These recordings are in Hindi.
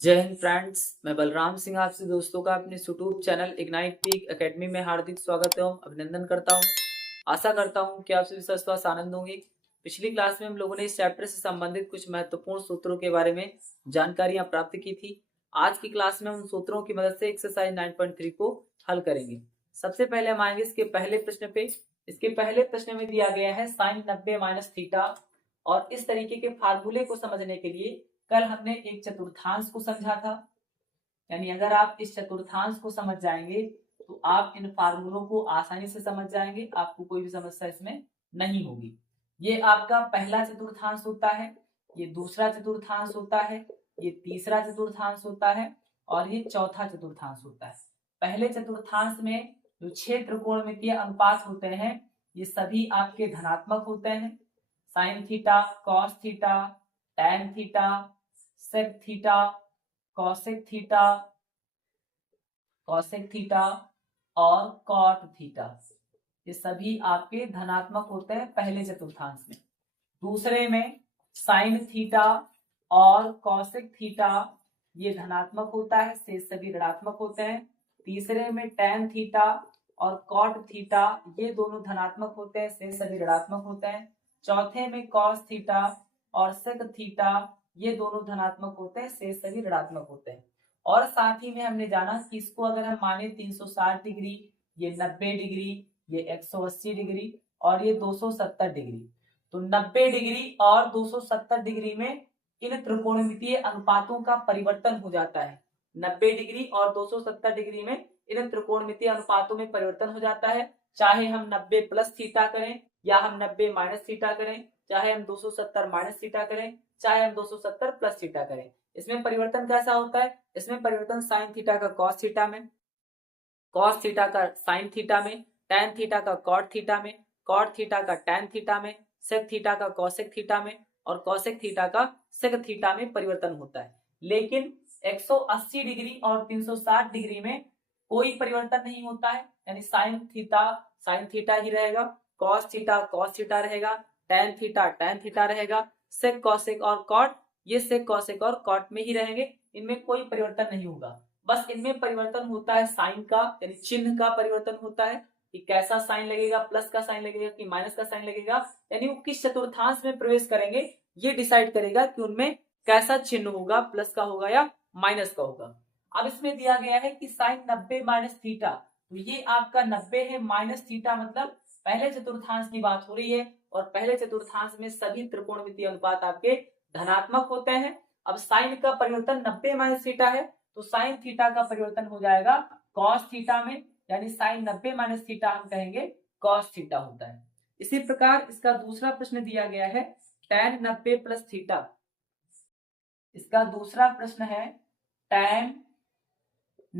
जय हिंद फ्रेंड्स, मैं बलराम सिंह आपसे दोस्तों का अपने YouTube channel ignite peak academy में हार्दिक स्वागत एवं अभिनंदन करता हूं। आशा करता हूं कि आप सभी स्वस्थ आनंद होंगे। पिछली क्लास में हम लोगों ने इस चैप्टर से संबंधित कुछ महत्वपूर्ण सूत्रों के बारे में जानकारियां प्राप्त की थी। आज की क्लास में उन सूत्रों की मदद से एक्सरसाइज 9.3 को हल करेंगे। सबसे पहले हम आएंगे इसके पहले प्रश्न पे। इसके पहले प्रश्न में दिया गया है साइन 90 माइनस थीटा, और इस तरीके के फार्मूले को समझने के लिए कल हमने एक चतुर्थांश को समझा था। यानी अगर आप इस चतुर्थांश को समझ जाएंगे तो आप इन फार्मूलों को आसानी से समझ जाएंगे, आपको कोई भी समस्या इसमें नहीं होगी। ये आपका पहला चतुर्थांश होता है, ये दूसरा चतुर्थांश होता है, ये तीसरा चतुर्थांश होता है और ये चौथा चतुर्थांश होता है। पहले चतुर्थांश में जो 6 त्रिकोणमितीय अनुपात होते हैं ये सभी आपके धनात्मक होते हैं। Sine theta, cos theta, tan theta, sec theta, cosec theta, cosec theta और कॉट थीटा, ये सभी आपके धनात्मक होते हैं पहले चतुर्थांश में। दूसरे में साइन थीटा और कॉसेक थीटा ये धनात्मक होता है, शेष सभी ऋणात्मक होते हैं। तीसरे में टैन थीटा और कॉट थीटा ये दोनों धनात्मक होते हैं, शेष सभी ऋणात्मक होते हैं। चौथे में कॉस थीटा और सेक थीटा ये दोनों धनात्मक होते हैं, शेष सभी ऋणात्मक होते हैं। और साथ ही में हमने जाना कि इसको अगर हम माने 360 डिग्री, ये 90 डिग्री, ये 180 डिग्री और ये 270 डिग्री, तो 90 डिग्री और 270 डिग्री में इन त्रिकोणमितीय अनुपातों का परिवर्तन हो जाता है। 90 डिग्री और 270 डिग्री में इन त्रिकोणमितीय अनुपातों में परिवर्तन हो जाता है। चाहे हम 90 प्लस थीटा करें या हम 90 माइनस थीटा करें, चाहे हम 270 माइनस थीटा करें, चाहे हम 270 प्लस थीटा करें, इसमें परिवर्तन कैसा होता है? इसमें परिवर्तन साइन थीटा का कॉस थीटा में, कॉस थीटा का साइन थीटा में, टैन थीटा का कॉट थीटा में, कॉट थीटा का टैन थीटा में, सेक थीटा का कॉसेक थीटा में और कॉसेक थीटा का सेक थीटा में परिवर्तन होता है। लेकिन 180 डिग्री और 360 डिग्री में कोई परिवर्तन नहीं होता है। यानी साइन थीटा ही रहेगा, कॉस थीटा रहेगा, टैन थीटा रहेगा, सेक कॉसेक और कॉट ये सेक कॉसेक और कॉट में ही रहेंगे, इनमें कोई परिवर्तन नहीं होगा। बस इनमें परिवर्तन होता है साइन का, यानी चिन्ह का परिवर्तन होता है कि कैसा साइन लगेगा, प्लस का साइन लगेगा कि माइनस का साइन लगेगा। यानी वो किस चतुर्थांश में प्रवेश करेंगे ये डिसाइड करेगा कि उनमें कैसा चिन्ह होगा, प्लस का होगा या माइनस का होगा। अब इसमें दिया गया है कि साइन 90 माइनस थीटा, तो ये आपका 90 है माइनस थीटा, मतलब पहले चतुर्थांश की बात हो रही है और पहले चतुर्थांश में सभी त्रिकोणमितीय अनुपात आपके धनात्मक होते हैं। अब साइन का परिवर्तन 90 माइनस थीटा है तो साइन थीटा का परिवर्तन हो जाएगा कॉस थीटा में, यानी साइन 90 माइनस थीटा हम कहेंगे कॉस थीटा होता है। इसी प्रकार इसका दूसरा प्रश्न दिया गया है टैन 90 प्लस थीटा। इसका दूसरा प्रश्न है टैन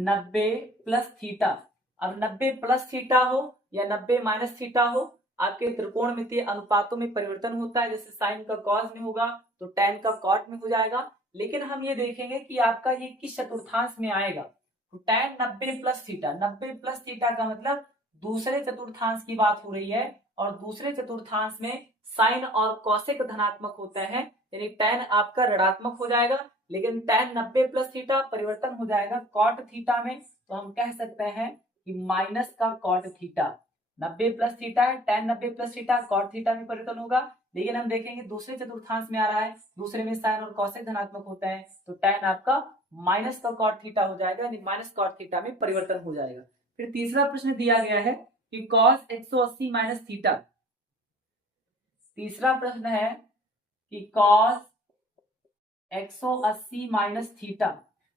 90 प्लस थीटा। अब 90 प्लस थीटा हो या 90 माइनस थीटा हो, आपके त्रिकोणमितीय अनुपातों में परिवर्तन होता है। जैसे साइन का कॉस में होगा तो टैन का कॉट में हो जाएगा। लेकिन हम ये देखेंगे कि आपका ये किस चतुर्थांश में आएगा। तो tan 90 plus theta, 90 plus theta का मतलब दूसरे चतुर्थांश की बात हो रही है और दूसरे चतुर्थांश में साइन और कॉसेक धनात्मक होते हैं, यानी टैन आपका ऋणात्मक हो जाएगा। लेकिन टैन 90 प्लस थीटा परिवर्तन हो जाएगा कॉट थीटा में, तो हम कह सकते हैं कि माइनस का कॉट थीटा। 90 प्लस थीटा है, tan 90 plus theta cot theta में परिवर्तन होगा। लेकिन हम देखेंगे दूसरे चतुर्थांश में आ रहा है, दूसरे में साइन और कॉसेक धनात्मक होते हैं, तो टैन आपका माइनस का कॉट थीटा हो जाएगा, यानी माइनस कॉट थीटा में परिवर्तन हो जाएगा। फिर तीसरा प्रश्न दिया गया है कि कॉस 180 माइनस थीटा। तीसरा प्रश्न है कि कॉस 180 माइनस थीटा।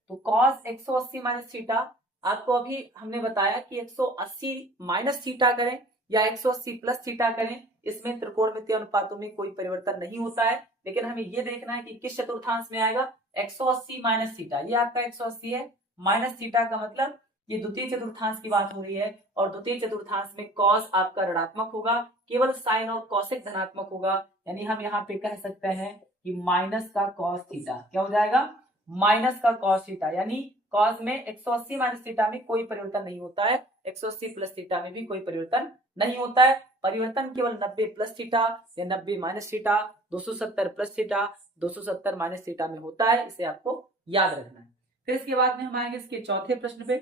तो कॉस 180 माइनस थीटा आपको अभी हमने बताया कि 180 माइनस थीटा करें या 180 प्लस थीटा करें, इसमें त्रिकोणमितीय अनुपातों में कोई परिवर्तन नहीं होता है। लेकिन हमें ये देखना है कि किस चतुर्थांश में आएगा। 180 माइनस थीटा, ये आपका 180 है, माइनस थीटा का मतलब ये द्वितीय चतुर्थांश की बात हो रही है और द्वितीय चतुर्थांश में कॉस आपका ऋणात्मक होगा, केवल साइन और कॉसेक धनात्मक होगा। यानी हम यहाँ पे कह सकते हैं कि माइनस का कॉस थीटा क्या हो जाएगा, माइनस का कॉस थीटा। यानी कॉस में 180 माइनस थीटा में कोई परिवर्तन नहीं होता है, 180 प्लस थीटा में भी कोई परिवर्तन नहीं होता है। परिवर्तन केवल 90 प्लस थीटा या 90 minus theta, 270 plus theta, 270 minus theta में होता है, इसे आपको याद रखना है। फिर इसके बाद में हम आएंगे इसके चौथे प्रश्न पे।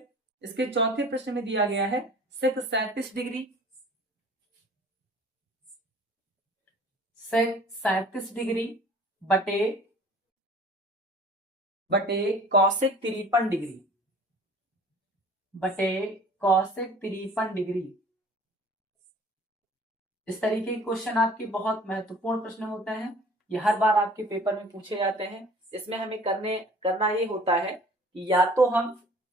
इसके चौथे प्रश्न में दिया गया है सेक 37 डिग्री, सेक 37 डिग्री बटे कौशिक 53 डिग्री, बटे कौशिक 53 डिग्री। इस तरीके के क्वेश्चन आपके बहुत महत्वपूर्ण प्रश्न होते हैं, ये हर बार आपके पेपर में पूछे जाते हैं। इसमें हमें करना ये होता है कि या तो हम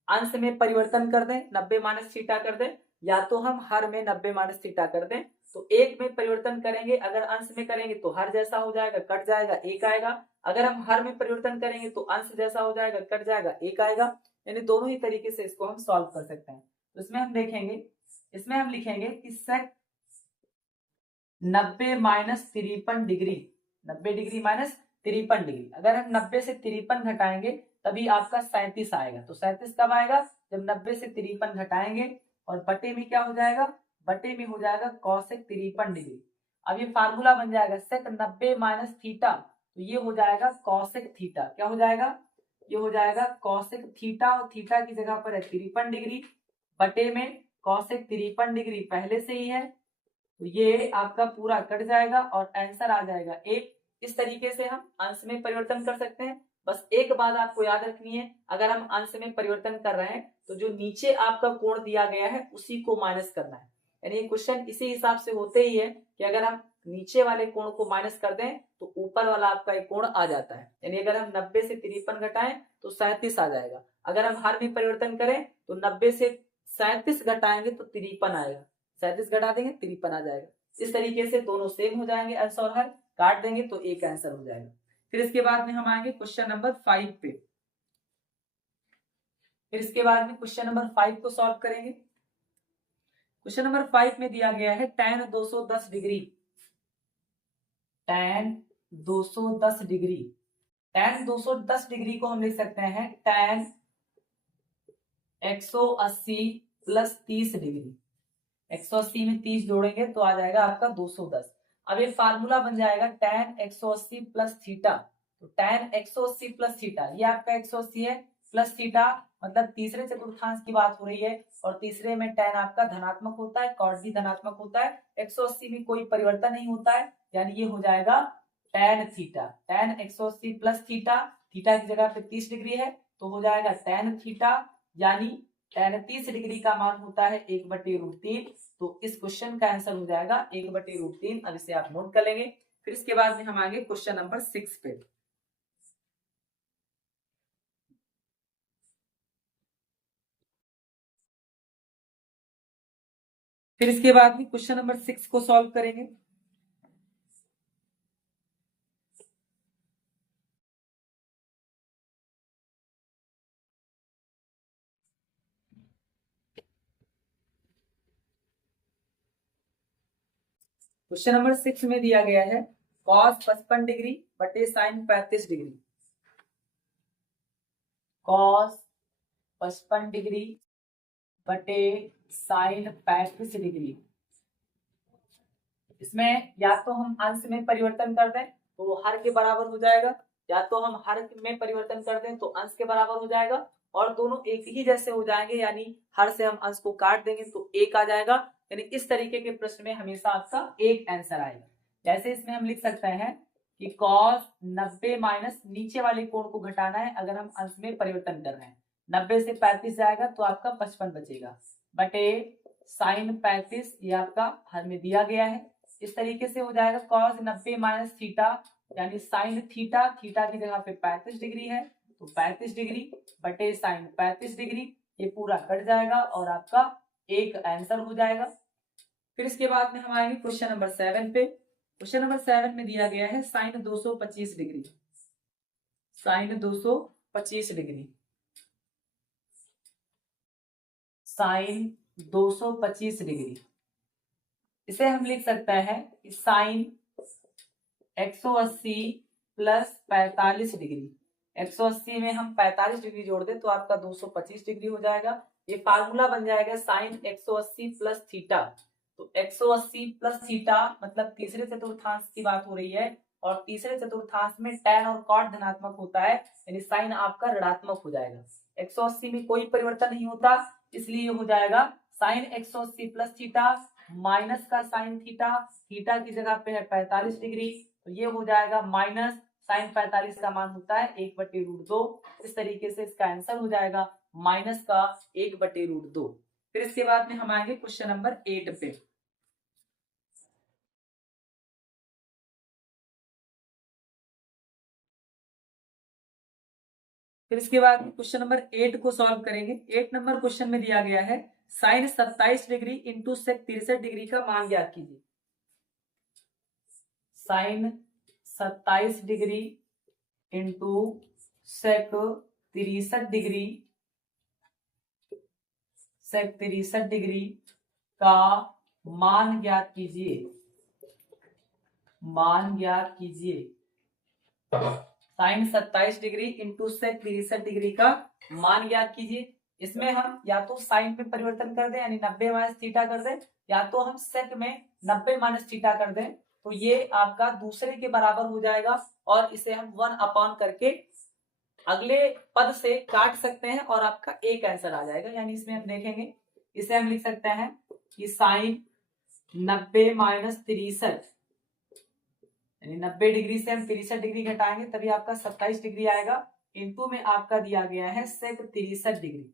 अंश में परिवर्तन कर दें 90 माइनस थीटा कर दें, या तो हम हर में 90 माइनस थीटा कर दें। तो एक में परिवर्तन करेंगे, अगर अंश में करेंगे तो हर जैसा हो जाएगा, कट जाएगा, एक आएगा। अगर हम हर में परिवर्तन करेंगे तो अंश जैसा हो जाएगा, कट जाएगा, एक आएगा। यानी दोनों ही तरीके से इसको हम सॉल्व कर सकते हैं। तो इसमें हम देखेंगे, इसमें हम लिखेंगे कि सेक 90 minus 53 degree, 90 degree minus 53 degree. अगर हम 90 से 53 घटाएंगे तभी आपका 37 आएगा। तो 37 कब आएगा? जब 90 से 53 घटाएंगे, और बटे में क्या हो जाएगा? बटे में हो जाएगा कौशिक 53 डिग्री। अब ये फार्मूला बन जाएगा सेक 90 माइनस थीटा, तो ये हो जाएगा कौशिक थीटा। क्या हो जाएगा? ये हो जाएगा कौशिक थीटा, और थीटा की जगह पर है 53 डिग्री, बटे में कौशिक 53 डिग्री पहले से ही है, तो ये आपका पूरा कट जाएगा और आंसर आ जाएगा एक। इस तरीके से हम अंश में परिवर्तन कर सकते हैं। बस एक बात आपको याद रखनी है, अगर हम अंश में परिवर्तन कर रहे हैं तो जो नीचे आपका कोण दिया गया है उसी को माइनस करना है। यानी ये क्वेश्चन इसी हिसाब से होते ही है कि अगर हम नीचे वाले कोण को माइनस कर दें तो ऊपर वाला आपका एक कोण आ जाता है। यानी अगर हम 90 से 53 घटाएं तो 37 आ जाएगा। अगर हम हर में परिवर्तन करें तो 90 से 37 घटाएंगे तो 53 आएगा, 37 घटा देंगे 53 आ जाएगा। इस तरीके से दोनों सेम हो जाएंगे, अंश और हर काट देंगे तो एक आंसर हो जाएगा। फिर इसके बाद में हम आएंगे क्वेश्चन नंबर 5 पे। फिर इसके बाद में क्वेश्चन नंबर 5 को सॉल्व करेंगे। क्वेश्चन नंबर 5 में दिया गया है tan 210 degree, tan 210 degree. tan 210 degree को हम लिख सकते हैं tan 180 प्लस 30 डिग्री। 180 में 30 जोड़ेंगे तो आ जाएगा आपका 210। अब ये फार्मूला बन जाएगा tan 180 प्लस थीटा। तो tan 180 प्लस थीटा, ये आपका 180 है, प्लस थीटा मतलब तीसरे चतुर्थांश की बात हो रही है, और तीसरे में tan आपका धनात्मक होता है, cot भी धनात्मक होता है। 180 में कोई परिवर्तन नहीं होता है, यानी ये हो जाएगा tan theta. tan 180 plus theta, theta की जगह पे 30 डिग्री है तो हो जाएगा tan थीटा, यानी tan 30 डिग्री का मान होता है 1/√3। तो इस क्वेश्चन का आंसर हो जाएगा 1/√3। अब इसे आप नोट कर लेंगे। फिर इसके बाद में हम आएंगे क्वेश्चन नंबर 6 पे। फिर इसके बाद में क्वेश्चन नंबर 6 को सॉल्व करेंगे। क्वेश्चन नंबर 6 में दिया गया है cos 55 डिग्री बटे sin 35 डिग्री, cos 55 डिग्री बटे sin 35 डिग्री। इसमें या तो हम अंश में परिवर्तन कर दें तो हर के बराबर हो जाएगा, या तो हम हर में परिवर्तन कर दें तो अंश के बराबर हो जाएगा, और दोनों एक ही जैसे हो जाएंगे, यानी हर से हम अंश को काट देंगे तो एक आ जाएगा। यानी इस तरीके के प्रश्न में हमेशा आपका एक आंसर आएगा। जैसे इसमें हम लिख सकते हैं कि cos 90 माइनस नीचे वाले कोण को घटाना है, अगर हम अंश में परिवर्तन कर रहे हैं 90 से 35 जाएगा तो आपका 55 बचेगा, बटे sin 35 ये आपका हर में दिया गया है। इस तरीके से हो जाएगा cos 90 माइनस थीटा, यानी sin थीटा, थीटा की जगह पे 35 डिग्री है तो 35 डिग्री बटे sin 35 डिग्री, ये पूरा कट जाएगा और आपका एक आंसर हो जाएगा। फिर इसके बाद में हम आएंगे क्वेश्चन नंबर 7 पे। क्वेश्चन नंबर 7 में दिया गया है sin 225 degree, sin 225 degree, sin 225 degree. इसे हम लिख सकते हैं कि साइन 180 प्लस 45 डिग्री, 180 में हम 45 डिग्री जोड़ दें तो आपका 225 डिग्री हो जाएगा। ये फार्मूला बन जाएगा साइन 180 प्लस थीटा। तो 180 प्लस थीटा मतलब तीसरे चतुर्थांश की बात हो रही है, और तीसरे चतुर्थांश में tan और cot धनात्मक होता है, यानी साइन आपका ऋणात्मक हो जाएगा। 180 में कोई परिवर्तन नहीं होता, इसलिए हो जाएगा साइन 180 प्लस थीटा माइनस का साइन थीटा, थीटा की जगह पे है 45 डिग्री, तो ये हो जाएगा माइनस साइन 45 का मान होता है 1/√2। इस तरीके से इसका आंसर हो जाएगा माइनस का 1/√2। फिर इसके बाद में हम आएंगे क्वेश्चन नंबर 8 पे। फिर इसके बाद क्वेश्चन नंबर 8 को सॉल्व करेंगे। 8 नंबर क्वेश्चन में दिया गया है sine 27 degree into sec 63 degree का मान ज्ञात कीजिए। Sine 27 degree into sec 63 degree का मान ज्ञात कीजिए। मान ज्ञात कीजिए। Sine 27 degree into sec 63 degree का मान ज्ञात कीजिए। इसमें हम या तो साइन में परिवर्तन कर दें यानी 90 माइनस थीटा कर दें, या तो हम सेक में 90 माइनस थीटा कर दें, तो ये आपका दूसरे के बराबर हो जाएगा और इसे हम 1 अपॉन करके अगले पद से काट सकते हैं और आपका एक आंसर आ जाएगा। यानी इसमें हम देखेंगे, इसे हम लिख सकते हैं कि साइन 90 माइनस 63, यानी 90 डिग्री से हम 63 डिग्री घटाएंगे तभी आपका 27 डिग्री आएगा। इनटू में आपका दिया गया है sec 63 degree.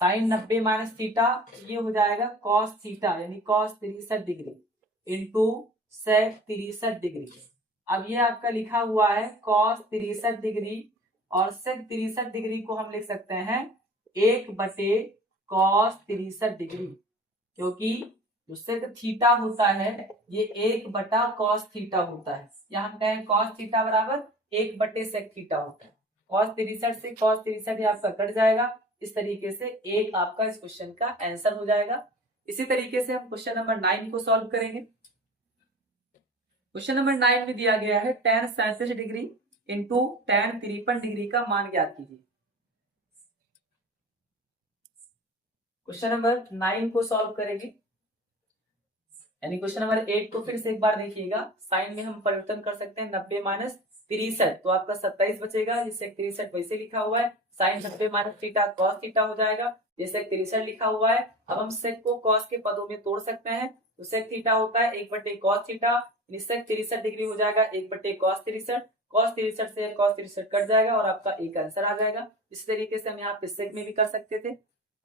Sine 90 minus theta ये हो जाएगा कॉस थीटा, यानी cos 63 degree into sec 63 degree. अब ये आपका लिखा हुआ है कॉस 63 डिग्री और सेक 63 डिग्री को हम लिख सकते हैं 1/कॉस 63 डिग्री, क्योंकि जो सेक थीटा होता है ये 1/कॉस थीटा होता है। यहाँ हम कहें कॉस थीटा बराबर 1/सेक थीटा होता है। कॉस 63 से कॉस 63 आपका कट जाएगा। इस तरीके से एक आपका इस क्वेश्चन का आंसर हो जाएगा। इसी तरीके से हम क्वेश्चन नंबर 9 को सॉल्व करेंगे। क्वेश्चन नंबर 9 में दिया गया है tan 37 degree into tan 53 degree का मान ज्ञात कीजिए। क्वेश्चन नंबर 9 को सॉल्व करेंगे, यानी क्वेश्चन नंबर 8 को फिर से एक बार देखिएगा। साइन में हम परिवर्तन कर सकते हैं 90 माइनस 63, तो आपका 27 बचेगा, जिससे 63 वैसे लिखा हुआ है। Sine 90 minus theta cos theta हो जाएगा, जैसे 63 लिखा हुआ है। अब हम सेक को कॉस के पदों में तोड़ सकते हैं, तो सेक थीटा होता है 1/कॉस थीटा, सेक 63 डिग्री हो जाएगा 1/कॉस 63। कॉस 63 से कॉस 63 कट जाएगा और आपका एक आंसर आ जाएगा। इस तरीके से हम यहाँ पे सेक में भी कर सकते थे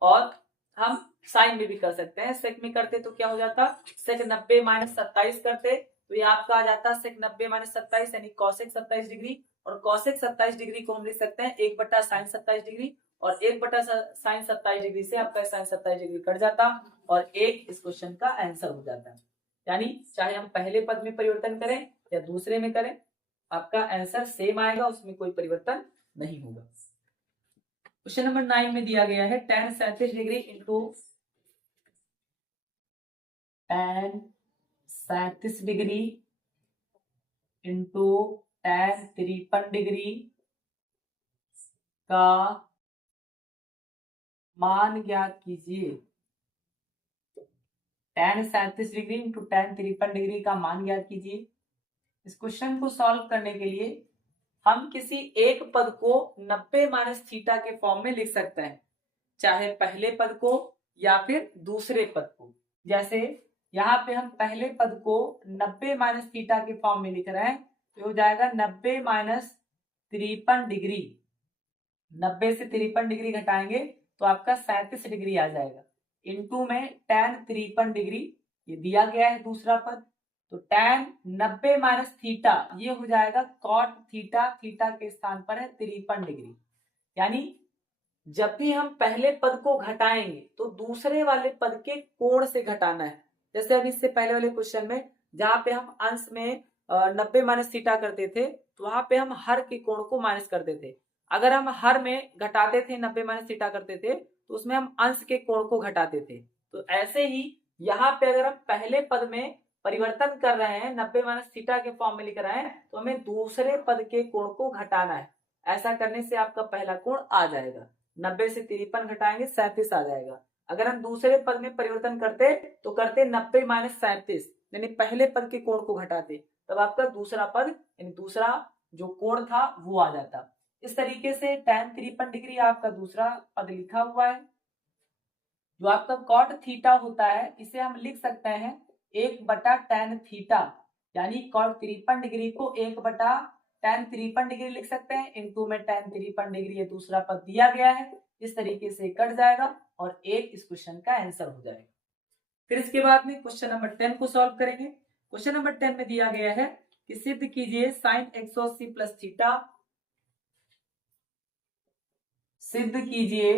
और हम साइन में भी कर सकते हैं। सेक में करते तो क्या हो जाता, सेक 90 माइनस 27 करते तो ये आपका आ जाता सेक 90 माइनस 27 यानी कॉसेक 27 डिग्री, और कॉसेक 27 डिग्री को हम लिख सकते हैं 1/साइन 27 डिग्री, और 1/साइन 27 डिग्री से आपका साइन 27 डिग्री कट जाता और एक इस क्वेश्चन का आंसर हो जाता है। यानी चाहे हम पहले पद में परिवर्तन करें या दूसरे में करें, आपका आंसर सेम आएगा, उसमें कोई परिवर्तन नहीं होगा। क्वेश्चन नंबर 9 में दिया गया है tan 37 degree into tan 37 degree into tan 53 degree का मान ज्ञात कीजिए। tan 37 degree into tan 53 degree का मान ज्ञात कीजिए। इस क्वेश्चन को सॉल्व करने के लिए हम किसी एक पद को 90 माइनस थीटा के फॉर्म में लिख सकते हैं, चाहे पहले पद को या फिर दूसरे पद को। जैसे यहाँ पे हम पहले पद को 90 माइनस थीटा के फॉर्म में लिख रहे हैं, तो हो जाएगा 90 माइनस 53 डिग्री। 90 से 53 डिग्री घटाएंगे तो आपका 37 डिग्री आ जाएगा। इनटू में tan 53 डिग्री ये दिया गया है दूसरा पद, तो tan 90 माइनस थीटा ये हो जाएगा कॉट थीटा, थीटा के स्थान पर है 53 डिग्री। यानी जब भी हम पहले पद को घटाएंगे तो दूसरे वाले पद के कोण से घटाना है। जैसे अभी इससे पहले वाले क्वेश्चन में जहां पे हम अंश में 90 माइनस थीटा करते थे, तो वहां पे हम हर के कोण को माइनस करते थे। अगर हम हर में घटाते थे 90 माइनस थीटा करते थे, तो उसमें हम अंश के कोण को घटाते थे। तो ऐसे ही यहाँ पे अगर हम पहले पद में परिवर्तन कर रहे हैं, 90 माइनस थीटा के फॉर्म में लिख रहे हैं, तो हमें दूसरे पद के कोण को घटाना है। ऐसा करने से आपका पहला कोण आ जाएगा। 90 से 53 घटाएंगे 37 आ जाएगा। अगर हम दूसरे पद में परिवर्तन करते तो करते 90 माइनस 37, यानी पहले पद के कोण को घटाते, तब आपका दूसरा पद यानी दूसरा जो कोण था वो आ जाता। इस तरीके से tan 53 डिग्री आपका दूसरा पद लिखा हुआ है। जो आपका कॉट थीटा होता है इसे हम लिख सकते हैं 1/tan थीटा, यानी कॉट 53 डिग्री को 1/tan 53 डिग्री लिख सकते हैं। इनटू में tan 53 डिग्री ये दूसरा पद दिया गया है, इस तरीके से कट जाएगा और 1 इस क्वेश्चन का आंसर हो जाएगा। फिर इसके बाद में क्वेश्चन नंबर 10 को सॉल्व करेंगे। क्वेश्चन नंबर 10 में दिया गया है कि सिद्ध कीजिए sin 180 प्लस थीटा, सिद्ध कीजिए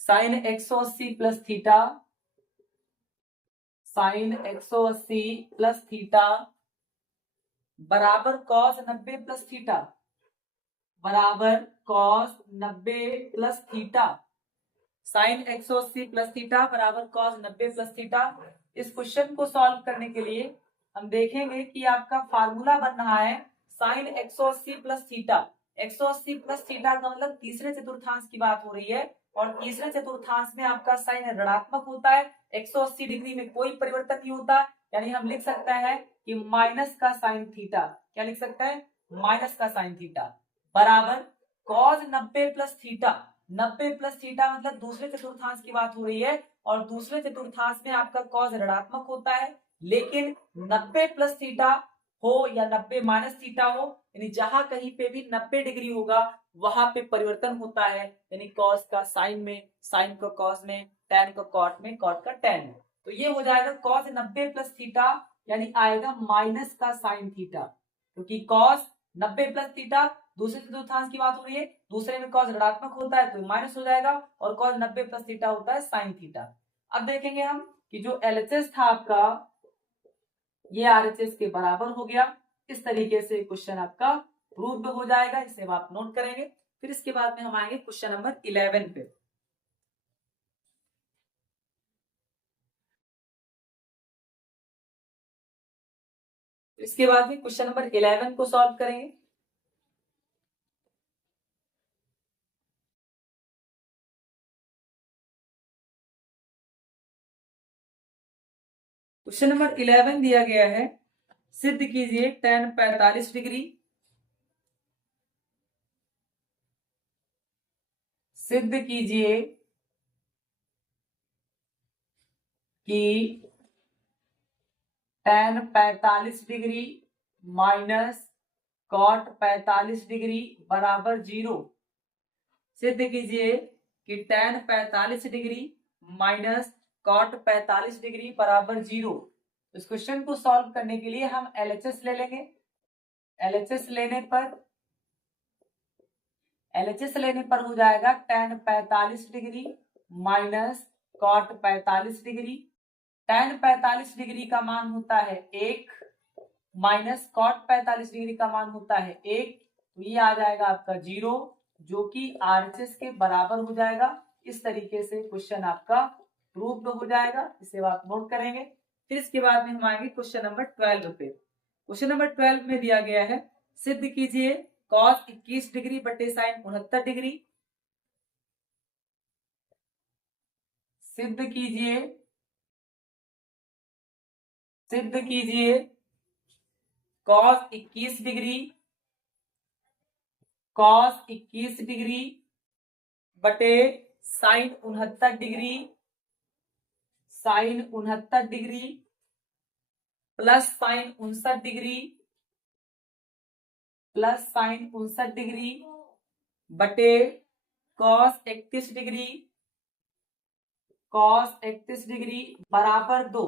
sin 180 plus theta, sin 180 plus theta बराबर cos 90 प्लस थीटा, बराबर cos 90 plus theta. sin 180 plus theta बराबर cos 90 प्लस थीटा। इस क्वेश्चन को सॉल्व करने के लिए हम देखेंगे कि आपका फार्मूला बन रहा है sin 180 plus theta. 180 plus theta का मतलब तीसरे चतुर्थांश की बात हो रही है, और तीसरे चतुर्थांश में आपका साइन ऋणात्मक होता है। 180 डिग्री में कोई परिवर्तन नहीं होता, यानी हम लिख सकते हैं कि माइनस का साइन थीटा, क्या लिख सकते हैं, माइनस का साइन थीटा बराबर cos 90 plus theta. 90 plus theta मतलब दूसरे चतुर्थांश की बात हो रही है, और दूसरे चतुर्थांश में आपका cos ऋणात्मक होता है, लेकिन 90 प्लस थीटा हो या 90 माइनस थीटा हो, यानी जहां कहीं पे भी 90 डिग्री होगा वहां पे परिवर्तन होता है, यानी cos का साइन में, साइन का cos में, tan का cot में, cot का tan में। तो ये हो जाएगा cos 90 प्लस थीटा, यानी आएगा माइनस का साइन थीटा, क्योंकि cos 90 प्लस थीटा दूसरे चतुर्थांश की बात हो रही है, दूसरे में cos ऋणात्मक होता है तो माइनस हो जाएगा, और cos 90 प्लस थीटा होता है साइन थीटा। अब देखेंगे हम कि जो LHS था आपका ये RHS के बराबर हो गया। इस तरीके से क्वेश्चन आपका प्रूव्ड हो जाएगा, इसे आप नोट करेंगे। फिर इसके बाद में हम आएंगे क्वेश्चन नंबर 11 पे। इसके बाद में क्वेश्चन नंबर 11 को सॉल्व करेंगे। क्वेश्चन नंबर 11 दिया गया है, सिद्ध कीजिए tan 45 डिग्री, सिद्ध कीजिए कि tan 45 degree minus cot 45 degree बराबर 0। सिद्ध कीजिए कि tan 45 degree minus cot 45 degree बराबर 0। इस क्वेश्चन को सॉल्व करने के लिए हम LHS ले लेंगे। LHS लेने पर हो जाएगा tan 45 degree minus cot 45 degree. tan 45 degree का मान होता है 1 माइनस cot 45 डिग्री का मान होता है 1, तो ये आ जाएगा आपका 0, जो कि RHS के बराबर हो जाएगा। इस तरीके से क्वेश्चन आपका प्रूव्ड हो जाएगा, इसे आप नोट करेंगे। फिर इसके बाद में हम आएंगे क्वेश्चन नंबर 12 पे। क्वेश्चन नंबर 12 में दिया गया है, सिद्ध कीजिए cos 21 डिग्री बटे साइन 69 डिग्री, सिद्ध कीजिए cos 21 डिग्री बटे sine 69 degree plus sine 59 degree बटे cos 31 डिग्री बराबर 2।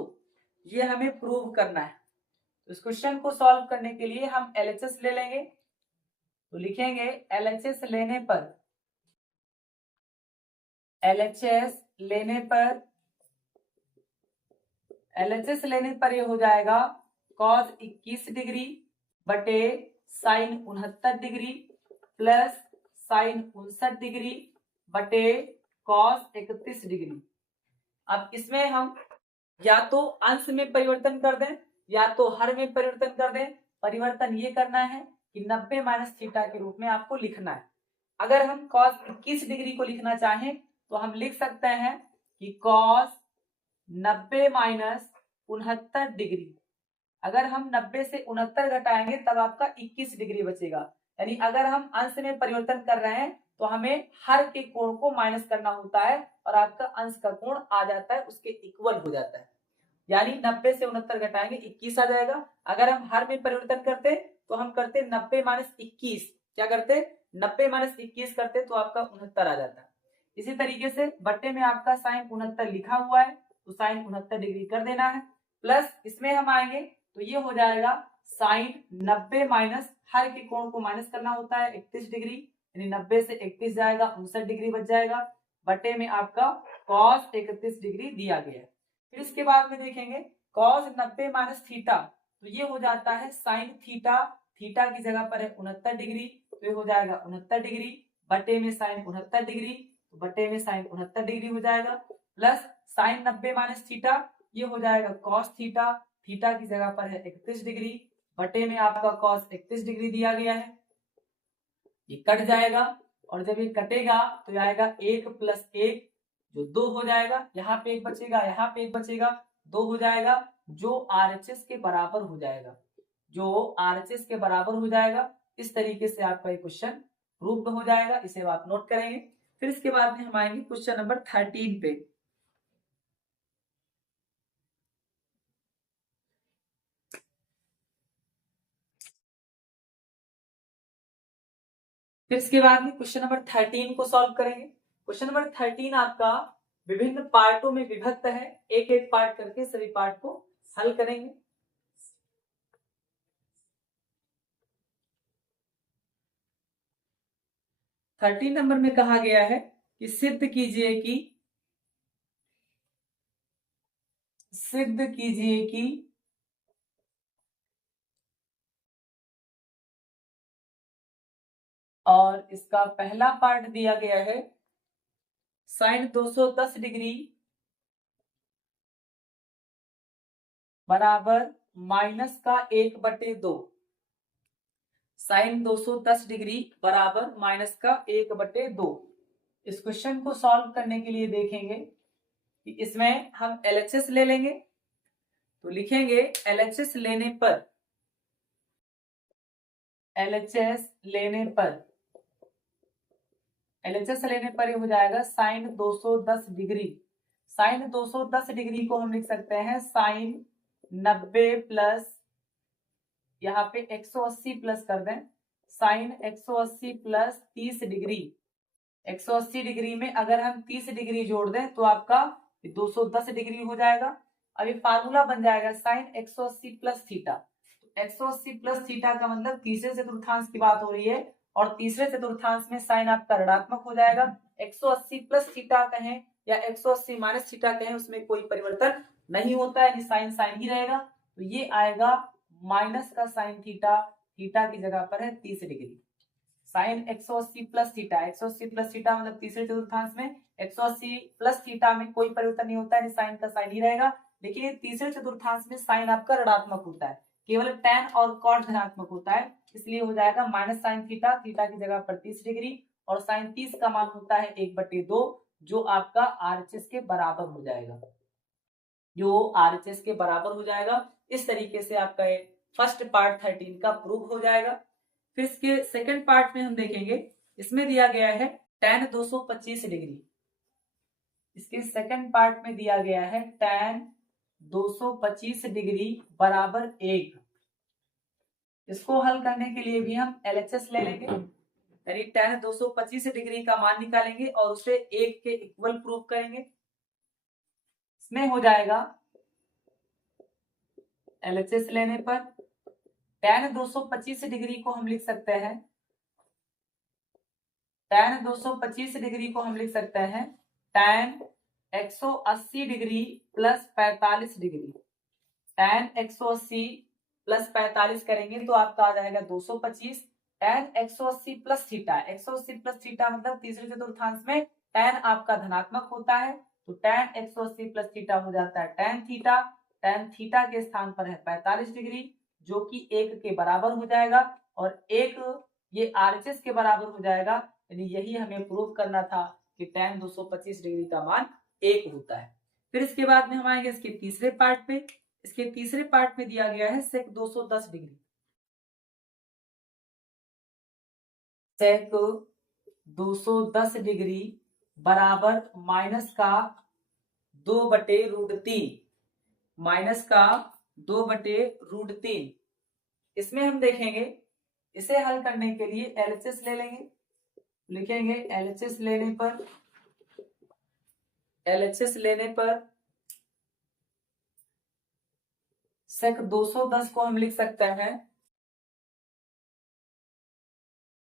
ये हमें प्रूव करना है। तो इस क्वेश्चन को सॉल्व करने के लिए हम LHS ले लेंगे। तो लिखेंगे LHS लेने पर ये हो जाएगा cos 21 डिग्री बटे sine 69 degree plus sine 59 degree बटे cos 31 डिग्री। अब इसमें हम या तो अंश में परिवर्तन कर दें या तो हर में परिवर्तन कर दें। परिवर्तन ये करना है कि 90 माइनस थीटा के रूप में आपको लिखना है। अगर हम cos 21 डिग्री को लिखना चाहें तो हम लिख सकते हैं कि cos 90 माइनस 69 डिग्री। अगर हम 90 से 69 घटाएंगे तब आपका 21 डिग्री बचेगा। यानी अगर हम अंश में परिवर्तन कर रहे हैं तो हमें हर के कोण को माइनस करना होता है और आपका अंश का कोण आ जाता है, उसके इक्वल हो जाता है। यानी 90 से 69 घटाएंगे 21 आ जाएगा। अगर हम हर में परिवर्तन करते तो हम करते 90 माइनस 21, क्या करते 90 माइनस 21 करते तो आपका 69 आ जाता। इसी तरीके से बट्टे में आपका साइन 69 लिखा हुआ है तो साइन 69 डिग्री कर देना है। प्लस इसमें हम आएंगे तो ये हो जाएगा साइन 90 माइनस हर के कोण को माइनस करना होता है 31 डिग्री, यानी 90 से 31 जाएगा 59 डिग्री बच जाएगा। बटे में आपका cos 31 डिग्री दिया गया है। फिर इसके बाद में देखेंगे cos 90 माइनस थीटा, तो ये हो जाता है साइन थीटा, थीटा की जगह पर है 69 डिग्री तो ये हो जाएगा 69 डिग्री बटे में साइन 69 डिग्री, तो बटे में साइन 69 डिग्री हो जाएगा। प्लस साइन 90 माइनस थीटा ये हो जाएगा cos थीटा, थीटा की जगह पर है 31 डिग्री बटे में आपका cos 31 डिग्री दिया गया है। ये कट जाएगा और जब ये कटेगा तो आएगा 1 प्लस 1 जो 2 हो जाएगा, यहाँ पे 1 बचेगा, यहाँ पे 1 बचेगा, 2 हो जाएगा जो RHS के बराबर हो जाएगा, जो RHS के बराबर हो जाएगा। इस तरीके से आपका ये क्वेश्चन प्रूव्ड हो जाएगा, इसे आप नोट करेंगे। फिर इसके बाद में हम आएंगे क्वेश्चन नंबर 13 पे। फिर इसके बाद में क्वेश्चन नंबर 13 को सॉल्व करेंगे। क्वेश्चन नंबर 13 आपका विभिन्न पार्टों में विभक्त है, एक एक पार्ट करके सभी पार्ट को हल करेंगे। थर्टीन नंबर में कहा गया है कि सिद्ध कीजिए कि और इसका पहला पार्ट दिया गया है साइन 210 डिग्री बराबर माइनस का 1/2, साइन 210 डिग्री बराबर माइनस का 1/2। इस क्वेश्चन को सॉल्व करने के लिए देखेंगे कि इसमें हम LHS ले लेंगे, तो लिखेंगे LHS लेने पर ये हो जाएगा साइन 210 डिग्री। साइन 210 डिग्री को हम लिख सकते हैं साइन 90 प्लस यहाँ पे 180 प्लस कर दें साइन 180 प्लस 30 डिग्री। 180 डिग्री में अगर हम 30 डिग्री जोड़ दें तो आपका 210 डिग्री हो जाएगा। अब ये फार्मूला बन जाएगा sine 180 plus theta. 180 plus theta का मतलब तीसरे चतुर्थांश की बात हो रही है और तीसरे चतुर्थांश में साइन आपका ऋणात्मक हो जाएगा। 180 प्लस थीटा कहें या 180 माइनस थीटा कहें उसमें कोई परिवर्तन नहीं होता है, साइन साइन ही रहेगा। तो ये आएगा माइनस का साइन थीटा, थीटा की जगह पर है 30 degree. Sine 180 plus theta, 180 plus theta मतलब तीसरे चतुर्थांश में 180 प्लस थीटा में कोई परिवर्तन नहीं होता है, साइन का साइन ही रहेगा। लेकिन ये तीसरे चतुर्थांश में साइन आपका ऋणात्मक होता है, केवल tan और cot धनात्मक होता है, इसलिए हो जाएगा माइनस साइन थीटा, थीटा की जगह पर 30 डिग्री और साइन 30 का मान होता है 1/2 जो आपका RHS के बराबर हो जाएगा, जो RHS के बराबर हो जाएगा। इस तरीके से आपका ये फर्स्ट पार्ट 13 का प्रूव हो जाएगा। फिर इसके सेकंड पार्ट में हम देखेंगे, इसमें दिया गया है tan 225 डिग्री। इसके सेकंड पार्ट में दिया गया है tan 225 डिग्री बराबर 1। इसको हल करने के लिए भी हम LHS ले लेंगे, यानी tan 225 डिग्री का मान निकालेंगे और उसे 1 के इक्वल प्रूव करेंगे। इसमें हो जाएगा LHS लेने पर tan 225 डिग्री को हम लिख सकते हैं, tan 225 डिग्री को हम लिख सकते हैं tan 180 degree plus 45 degree. tan 180 plus 45 करेंगे तो आपका आ जाएगा 225। tan 180 plus theta, 180 plus theta मतलब तीसरे चतुर्थांश में tan आपका धनात्मक होता है, तो tan 180 प्लस थीटा हो जाता है tan थीटा। tan थीटा के स्थान पर है 45 डिग्री जो कि 1 के बराबर हो जाएगा और 1 ये RHS के बराबर हो जाएगा, यानी यही हमें प्रूव करना था कि tan 225 डिग्री का मान 1 होता है। फिर इसके बाद में हम आएंगे इसके तीसरे पार्ट पे। इसके तीसरे पार्ट में दिया गया है सेक 210 डिग्री। सेक 210 डिग्री बराबर माइनस का 2/√3, माइनस का 2/√3। इसमें हम देखेंगे, इसे हल करने के लिए LHS ले लेंगे। लिखेंगे LHS लेने पर सेक 210 को हम लिख सकते हैं,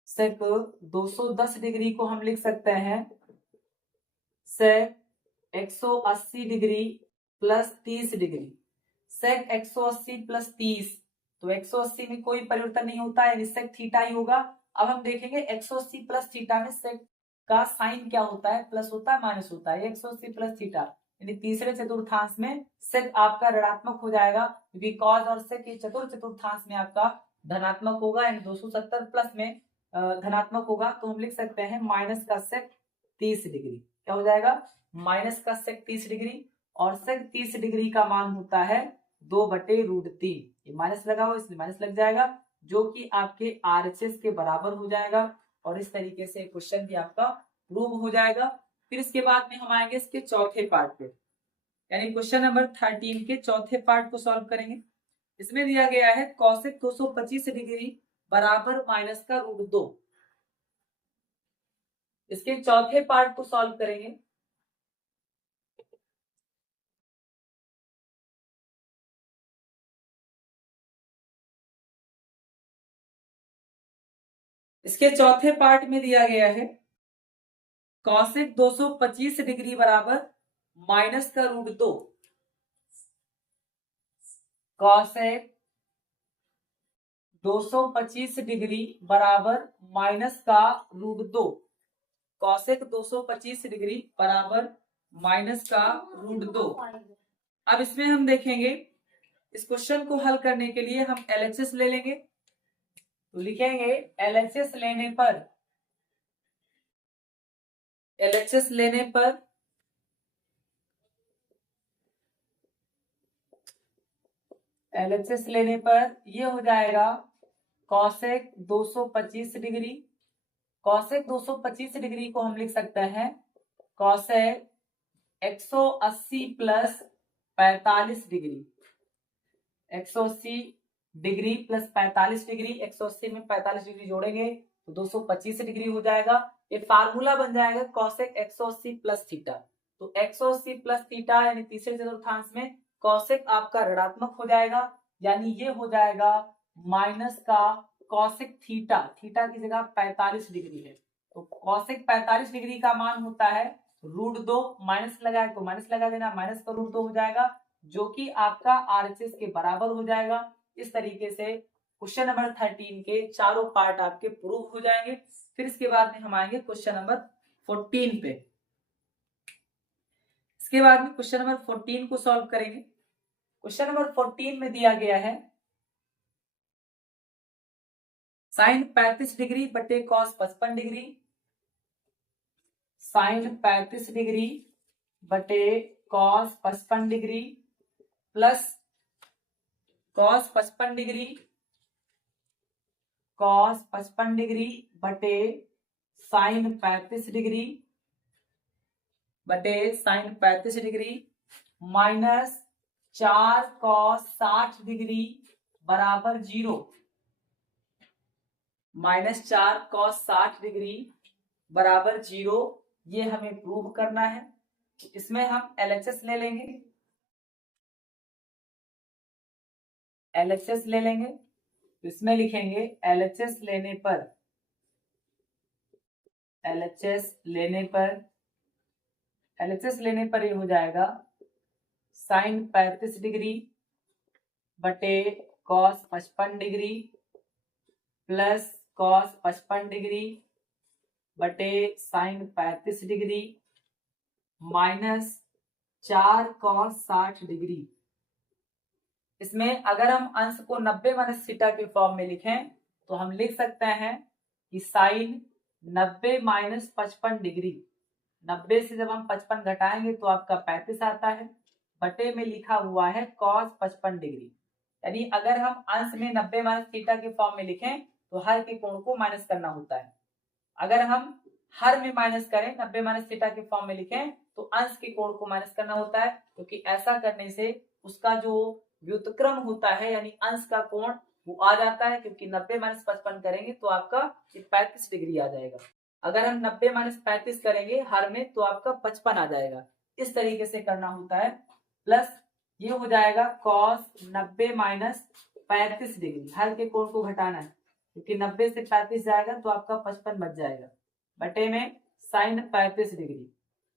सेक 210 डिग्री को हम लिख सकते हैं सेक 180 डिग्री प्लस 30 डिग्री। सेक 180 प्लस 30, तो 180 में कोई परिवर्तन नहीं होता है, सेक थीटा ही होगा। अब हम देखेंगे 180 प्लस थीटा में सेक का साइन क्या होता है, प्लस होता है माइनस होता है। 180 प्लस थीटा यानी तीसरे चतुर्थांश में सेक आपका ऋणात्मक हो जाएगा, क्योंकि कॉस और सेक के चतुर्थांश में आपका धनात्मक होगा, यानी 270 प्लस में धनात्मक होगा। तो हम लिख सकते हैं माइनस का सेक 30 डिग्री। क्या हो जाएगा, माइनस का सेक 30 डिग्री, और सेक 30 डिग्री का मान होता है 2/√3। ये माइनस लगा हो इसलिए माइनस लग जाएगा, जो कि आपके RHS के बराबर हो जाएगा। और इस तरीके से क्वेश्चन भी आपका प्रूव हो जाएगा। फिर इसके बाद में हम आएंगे इसके चौथे पार्ट पे, यानी क्वेश्चन नंबर 13 के चौथे पार्ट को सॉल्व करेंगे। इसमें दिया गया है कॉसेक 225 डिग्री बराबर माइनस का √2। इसके चौथे पार्ट को सॉल्व करेंगे। इसके चौथे पार्ट में दिया गया है कॉसेक 225 डिग्री बराबर माइनस का √2। कॉसेक 225 डिग्री बराबर माइनस का √2। कॉसेक 225 डिग्री बराबर माइनस का √2। अब इसमें हम देखेंगे, इस क्वेश्चन को हल करने के लिए हम LHS ले लेंगे। तो लिखेंगे LHS लेने पर LHS लेने पर ये हो जाएगा कॉसेक 225 डिग्री। कॉसेक 225 डिग्री को हम लिख सकते हैं cosec 180 plus 45 degree. 180 degree plus 45 degree, 180 में 45 डिग्री जोड़ेंगे तो 225 डिग्री हो जाएगा। ये फार्मूला बन जाएगा कॉसेक 180 प्लस थीटा। तो 180 प्लस थीटा यानी तीसरे चतुर्थांश में कॉसेक आपका ऋणात्मक हो जाएगा, यानी ये हो जाएगा माइनस का कॉसेक थीटा। थीटा की जगह 45 डिग्री है, तो कॉसेक 45 डिग्री का मान होता है √2। माइनस लगाए तो माइनस लगा देना, माइनस का √2 हो जाएगा, जो कि आपका RHS के बराबर हो जाएगा। इस तरीके से क्वेश्चन नंबर 13 के चारों पार्ट आपके प्रूव हो जाएंगे। फिर इसके बाद में हम आएंगे क्वेश्चन नंबर 14 पे। इसके बाद में क्वेश्चन नंबर 14 को सॉल्व करेंगे। क्वेश्चन नंबर 14 में दिया गया है साइन 35 डिग्री बटे कॉस 55 डिग्री। साइन 35 डिग्री बटे cos 55 degree plus cos 55 degree, cos 55 degree बटे साइन 35 डिग्री बटे sine 35 degree minus 4 cos 60 degree बराबर 0। माइनस 4 कॉस 60 डिग्री बराबर 0, ये हमें प्रूव करना है। इसमें हम LHS ले लेंगे। LHS ले लेंगे तो इसमें लिखेंगे LHS लेने पर ये हो जाएगा साइन 35 डिग्री बटे cos 55 degree plus cos 55 degree बटे sine 35 degree minus 4 cos 60 degree. इसमें अगर हम अंश को 90 माइनस थीटा के फॉर्म में लिखें तो हम लिख सकते हैं कि साइन 90 माइनस 55 डिग्री 90 से जब हम 55 घटाएंगे तो आपका 35 आता है, बटे में लिखा हुआ है cos 55 डिग्री। यानी अगर हम अंश में 90 माइनस थीटा के फॉर्म में लिखें तो हर के कोण को माइनस करना होता है। अगर हम हर में माइनस करें, 90 माइनस थीटा के फॉर्म में लिखें तो अंश के कोण को माइनस करना होता है, क्योंकि ऐसा करने से उसका जो व्युत्क्रम होता है यानी अंश का कोण वो आ जाता है, क्योंकि 90 माइनस 55 करेंगे तो आपका 35 डिग्री आ जाएगा। अगर हम 90 माइनस 35 करेंगे हर में तो आपका 55 आ जाएगा। इस तरीके से करना होता है। प्लस ये हो जाएगा cos 90 माइनस 35 डिग्री, हर के कोण को घटाना है क्योंकि 90 से 35 जाएगा तो आपका 55 बच जाएगा, बटे में साइन 35 डिग्री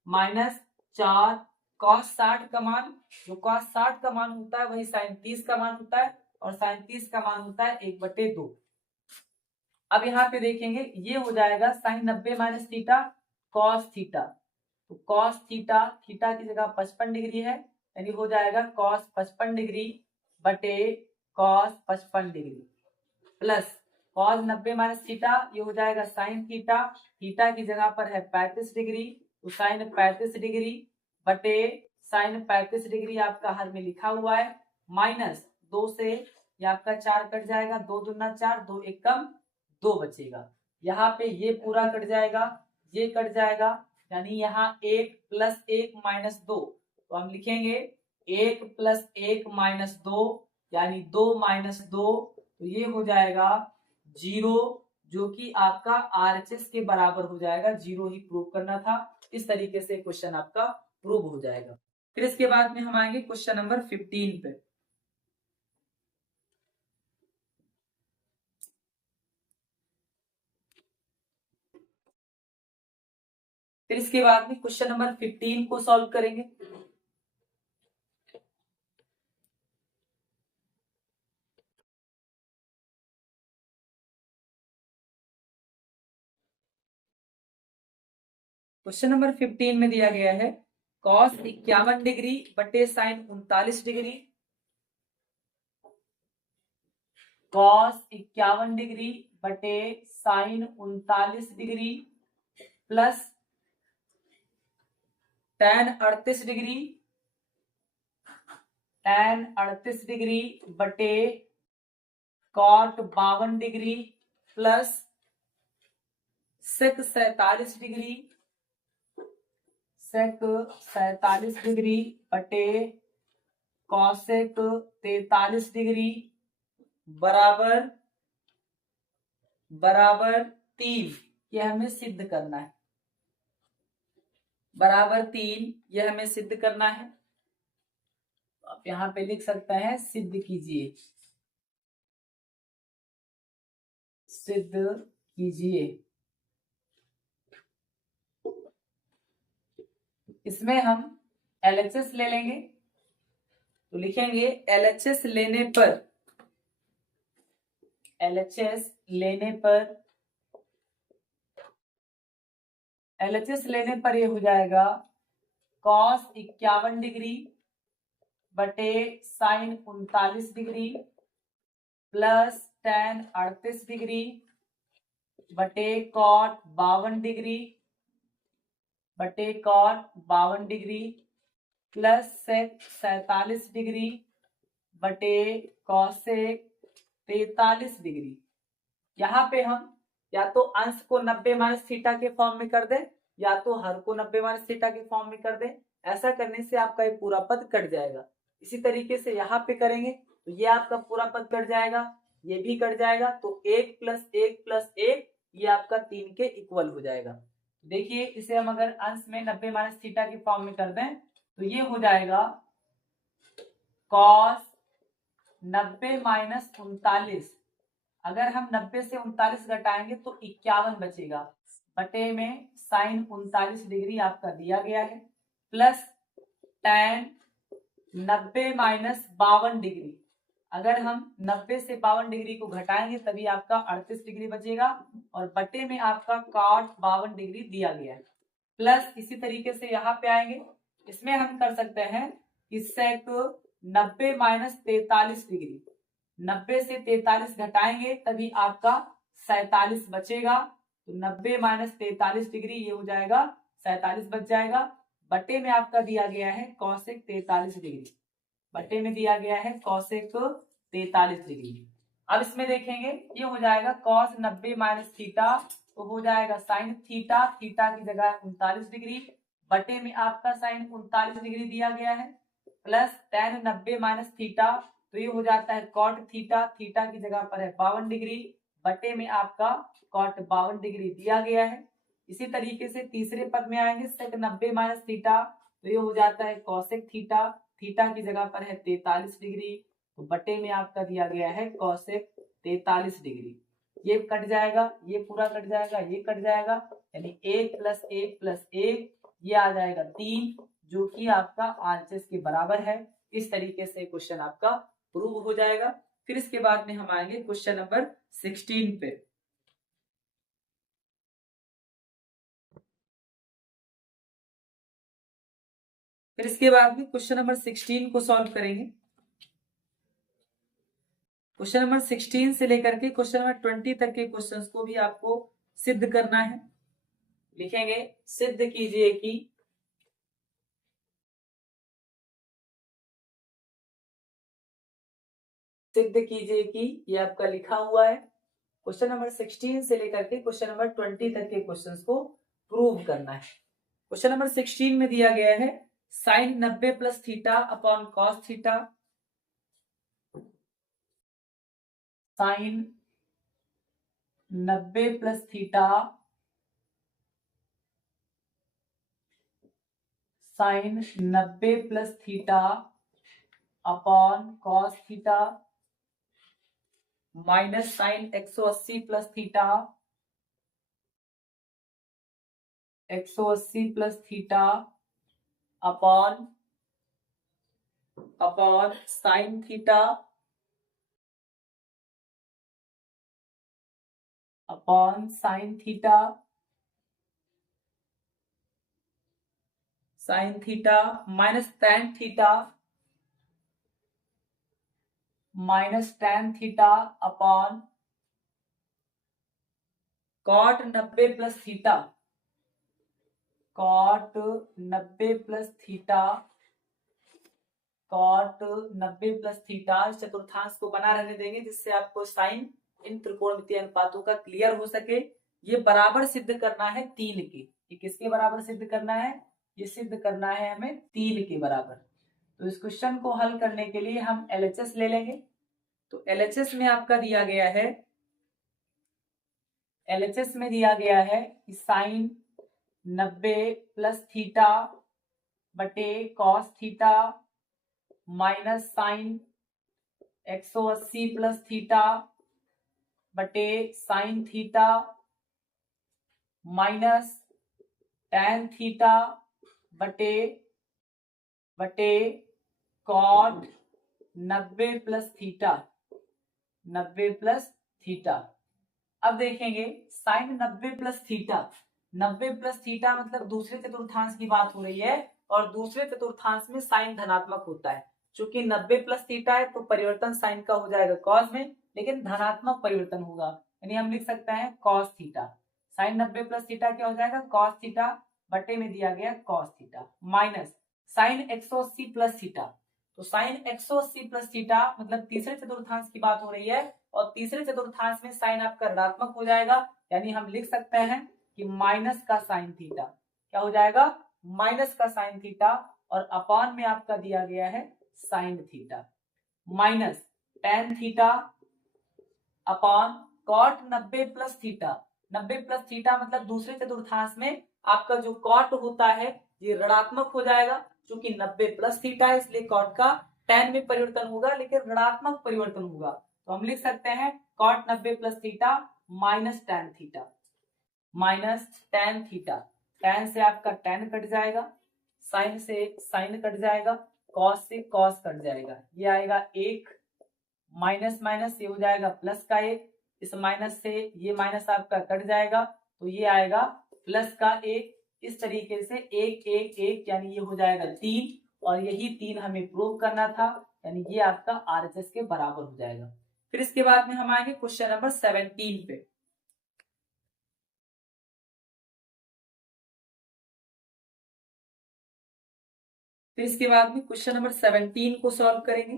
माइनस 4 cos 60 का मान, जो cos 60 का मान होता है वही साइन 30 का मान होता है, और साइन 30 का मान होता है 1/2। अब यहाँ पे देखेंगे ये हो जाएगा sine 90 minus theta cos theta, तो cos थीटा, थीटा की जगह 55 डिग्री है यानी हो जाएगा cos 55 डिग्री बटे cos 55 degree plus cos 90 minus theta, ये हो जाएगा साइन थीटा, थीटा की जगह पर है 35 डिग्री तो साइन 35 डिग्री बटे साइन 35 डिग्री आपका हर में लिखा हुआ है, माइनस 2 से ये आपका 4 कट जाएगा, 2 दूना 4, 2 एक कम 2 बचेगा। यहाँ पे ये पूरा कट जाएगा, ये कट जाएगा, यानी यहाँ 1 प्लस 1 माइनस 2, तो हम लिखेंगे 1 प्लस 1 माइनस 2 यानी 2 माइनस 2, तो ये हो जाएगा 0, जो कि आपका RHS के बराबर हो जाएगा। 0 ही प्रूव करना था। इस तरीके से क्वेश्चन आपका प्रूव हो जाएगा। फिर इसके बाद में हम आएंगे क्वेश्चन नंबर 15 पे। फिर इसके बाद में क्वेश्चन नंबर 15 को सॉल्व करेंगे। क्वेश्चन नंबर 15 में दिया गया है cos 51 डिग्री बटे साइन 39 डिग्री, cos 51 डिग्री बटे sine 39 degree plus tan 38 degree, tan 38 degree बटे cot 52 degree plus sec 47 degree, sec 47 degree बटे cosec 43 डिग्री बराबर 3। यह हमें सिद्ध करना है, बराबर 3 यह हमें सिद्ध करना है। आप यहाँ पे लिख सकते हैं सिद्ध कीजिए, सिद्ध कीजिए। इसमें हम LHS ले लेंगे, तो लिखेंगे LHS लेने पर, LHS लेने पर, LHS लेने पर ये हो जाएगा cos 51 डिग्री बटे sine 39 degree plus tan 38 degree बटे cot 52 डिग्री बटे cot 52 degree plus sec 47 degree बटे cosec 43 डिग्री। यहाँ पे हम या तो अंश को 90 माइनस थीटा के फॉर्म में कर दें या तो हर को 90 माइनस थीटा के फॉर्म में कर दें। ऐसा करने से आपका ये पूरा पद कट जाएगा। इसी तरीके से यहाँ पे करेंगे तो ये आपका पूरा पद कट जाएगा, ये भी कट जाएगा, तो 1 प्लस 1 प्लस 1 ये आपका 3 के इक्वल हो जाएगा। देखिए इसे हम अगर अंश में 90 माइनस थीटा के फॉर्म में कर दें तो ये हो जाएगा cos 90 माइनस 39, अगर हम 90 से 39 घटाएंगे तो 51 बचेगा, बटे में साइन 39 डिग्री आपका दिया गया है प्लस tan 90 माइनस 52 डिग्री, अगर हम 90 से 52 डिग्री को घटाएंगे तभी आपका 38 डिग्री बचेगा, और बटे में आपका cot 52 डिग्री दिया गया है प्लस इसी तरीके से यहाँ पे आएंगे, इसमें हम कर सकते हैं कि sec 90 माइनस 43 डिग्री, 90 से 43 घटाएंगे तभी आपका 47 बचेगा, तो 90 माइनस 43 डिग्री ये हो जाएगा 47 बच जाएगा, बटे में आपका दिया गया है कॉसेक 43 डिग्री, बटे में दिया गया है कॉसेक 43 डिग्री। अब इसमें देखेंगे ये हो जाएगा कॉस 90 माइनस थीटा, तो हो जाएगा साइन थीटा, थीटा की जगह 39 डिग्री, बटे में आपका साइन 39 डिग्री दिया गया है, प्लस tan 90 माइनस थीटा, तो ये हो जाता है कॉट थीटा, थीटा की जगह पर है 52 डिग्री, बटे में आपका कॉट 52 डिग्री दिया गया है। इसी तरीके से तीसरे पद में आएंगे सेक 90 माइनस थीटा, तो ये हो जाता है कॉसेक थीटा, थीटा की जगह पर है 43 डिग्री, तो बटे में आपका दिया गया है कॉसेक 43 डिग्री। ये कट जाएगा, ये पूरा कट जाएगा, ये कट जाएगा, यानी 1 + 1 + 1, ये आ जाएगा 3, जो कि आपका आरएचएस के बराबर है। इस तरीके से क्वेश्चन आपका प्रूव हो जाएगा। फिर इसके बाद में हम आएंगे क्वेश्चन नंबर 16 पे। फिर इसके बाद में क्वेश्चन नंबर 16 को सॉल्व करेंगे। क्वेश्चन नंबर 16 से लेकर के क्वेश्चन नंबर 20 तक के क्वेश्चंस को भी आपको सिद्ध करना है। लिखेंगे सिद्ध कीजिए कि ये आपका लिखा हुआ है। क्वेश्चन नंबर 16 से लेकर के क्वेश्चन नंबर 20 तक के क्वेश्चंस को प्रूव करना है। क्वेश्चन नंबर 16 में दिया गया है sine 90 + theta upon cos theta, sine 90 + theta, sine 90 + theta upon cos theta minus sine 180 + theta, 180 + theta upon sine theta upon sine theta, sine theta minus tan theta, minus tan theta upon cot 90 + theta, cot 90 + theta, cot 90 + theta. इस चतुर्थांश को बना रहने देंगे जिससे आपको साइन इन त्रिकोणमितीय अनुपातों का क्लियर हो सके। ये बराबर सिद्ध करना है 3 के। ये किसके बराबर सिद्ध करना है? ये सिद्ध करना है हमें 3 के बराबर। तो इस क्वेश्चन को हल करने के लिए हम LHS ले लेंगे। तो LHS में आपका दिया गया है, LHS में दिया गया है कि साइन 90 + थीटा बटे cos theta minus sine 180 + theta बटे sine theta minus tan theta बटे कॉट 90 + थीटा, 90 + थीटा। अब देखेंगे साइन 90 + थीटा, 90 + थीटा मतलब दूसरे चतुर्थांश की बात हो रही है और दूसरे चतुर्थांश में साइन धनात्मक होता है। चूंकि 90 + थीटा है तो परिवर्तन साइन का हो जाएगा कॉस में, लेकिन धनात्मक परिवर्तन होगा, यानी हम लिख सकते हैं कॉस थीटा। साइन 90 + थीटा क्या हो जाएगा? कॉस थीटा बटे में दिया गया cos theta minus sine 180 + theta. तो साइन 180 + थीटा मतलब तीसरे चतुर्थांश की बात हो रही है और तीसरे चतुर्थांश में साइन आपका ऋणात्मक हो जाएगा, यानी हम लिख सकते हैं कि माइनस का साइन थीटा क्या हो जाएगा? माइनस का साइन थीटा, और अपॉन में आपका दिया गया है sine theta minus tan theta upon cot 90 + theta. 90 + theta मतलब दूसरे चतुर्थांश में आपका जो कॉट होता है ये ऋणात्मक हो जाएगा। क्योंकि 90 + थीटा है इसलिए कॉट का टैन में परिवर्तन होगा, लेकिन ऋणात्मक परिवर्तन होगा। तो हम लिख सकते हैं cot 90 + theta minus tan theta, minus tan theta. Tan से आपका टैन कट जाएगा, साइन से साइन कट जाएगा, कॉस से कॉस कट जाएगा। ये आएगा 1 माइनस माइनस ये हो जाएगा प्लस का 1, इस माइनस से ये माइनस आपका कट जाएगा तो ये आएगा प्लस का 1। इस तरीके से 1 1 1 यानी ये हो जाएगा 3, और यही 3 हमें प्रूव करना था, यानी ये आपका RHS के बराबर हो जाएगा। फिर इसके बाद में हम आएंगे क्वेश्चन नंबर 17 पे। फिर इसके बाद में क्वेश्चन नंबर 17 को सॉल्व करेंगे।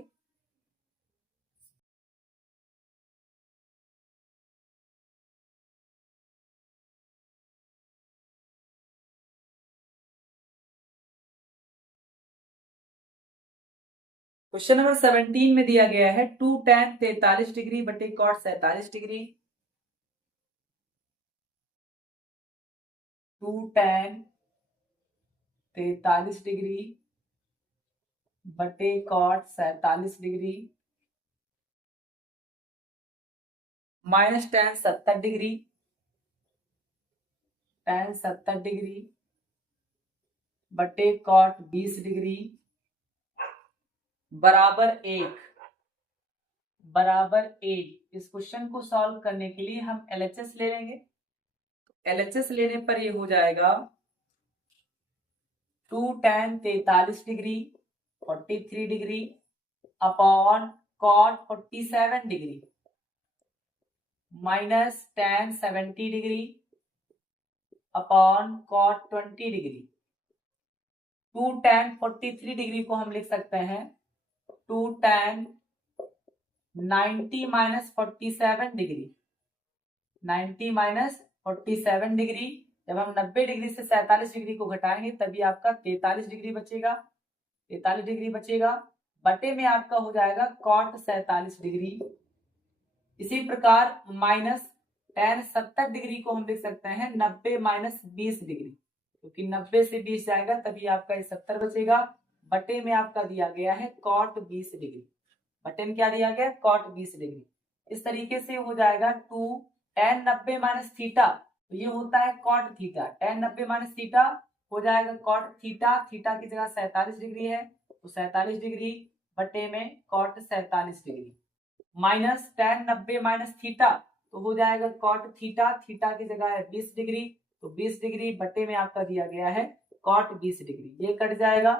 क्वेश्चन नंबर 17 में दिया गया है 2 tan 43 डिग्री बटे cot 47 डिग्री, 2 tan 43 डिग्री बटे cot 47 degree minus tan 70 degree, tan 70 degree बटे cot 20 डिग्री बराबर 1। इस क्वेश्चन को सॉल्व करने के लिए हम LHS ले लेंगे। LHS लेने पर ये हो जाएगा 2 tan 43 degree 43 degree upon cot 47 degree minus tan 70 degree upon cot 20 degree. 2 tan 43 degree को हम लिख सकते हैं 2 tan 90 minus 47 degree, 90 minus 47 degree. जब हम 90 डिग्री से 47 डिग्री को घटाएंगे तभी आपका 43 डिग्री बचेगा, 43 डिग्री बचेगा। बटे में आपका हो जाएगा cot 47 डिग्री। इसी प्रकार माइनस tan 70 डिग्री को हम लिख सकते हैं 90 माइनस 20 डिग्री, क्योंकि 90 से 20 जाएगा तभी आपका 70 बचेगा। बटे में आपका दिया गया है cot 20 डिग्री, बटे में क्या दिया गया है cot 20 डिग्री। इस तरीके से हो जाएगा 2 tan 90 माइनस थीटा, तो ये होता है cot theta, tan 90 minus theta हो जाएगा cot थीटा, थीटा की जगह 47 डिग्री है तो 47 डिग्री बटे में cot 47 degree minus tan 90 minus theta तो हो जाएगा cot थीटा, थीटा की जगह है 20 डिग्री तो 20 डिग्री बटे में आपका दिया गया है cot 20 डिग्री। ये कट जाएगा,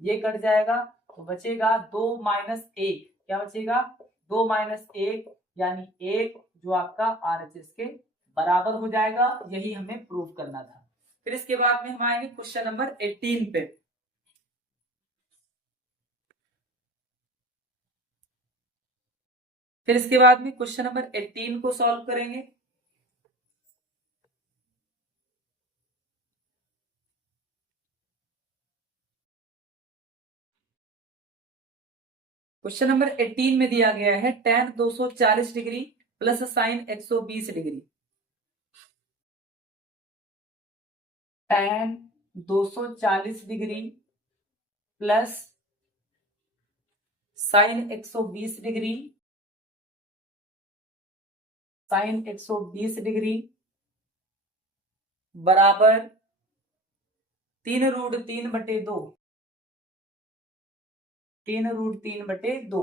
ये कट जाएगा तो बचेगा 2 माइनस 1। क्या बचेगा 2 माइनस 1 यानी 1 जो आपका RHS के बराबर हो जाएगा। यही हमें प्रूव करना था। फिर इसके बाद में हम आएंगे क्वेश्चन नंबर 18 पे। फिर इसके बाद में क्वेश्चन नंबर 18 को सॉल्व करेंगे। क्वेश्चन नंबर 18 में दिया गया है tan 240 degree plus sin 120 degree, tan 240 degree plus sin 120 degree, sin 120 degree बराबर 3√3/2, 3√3/2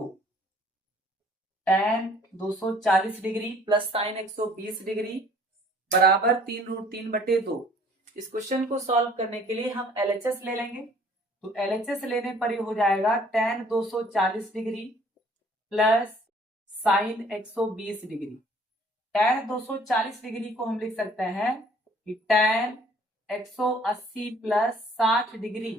tan 240 degree plus sin 120 degree बराबर 3√3/2। इस क्वेश्चन को सॉल्व करने के लिए हम LHS ले लेंगे। तो LHS लेने पर ये हो जाएगा tan 240 degree plus sin 120 degree. tan 240 degree को हम लिख सकते हैं कि tan 180 प्लस 60 डिग्री।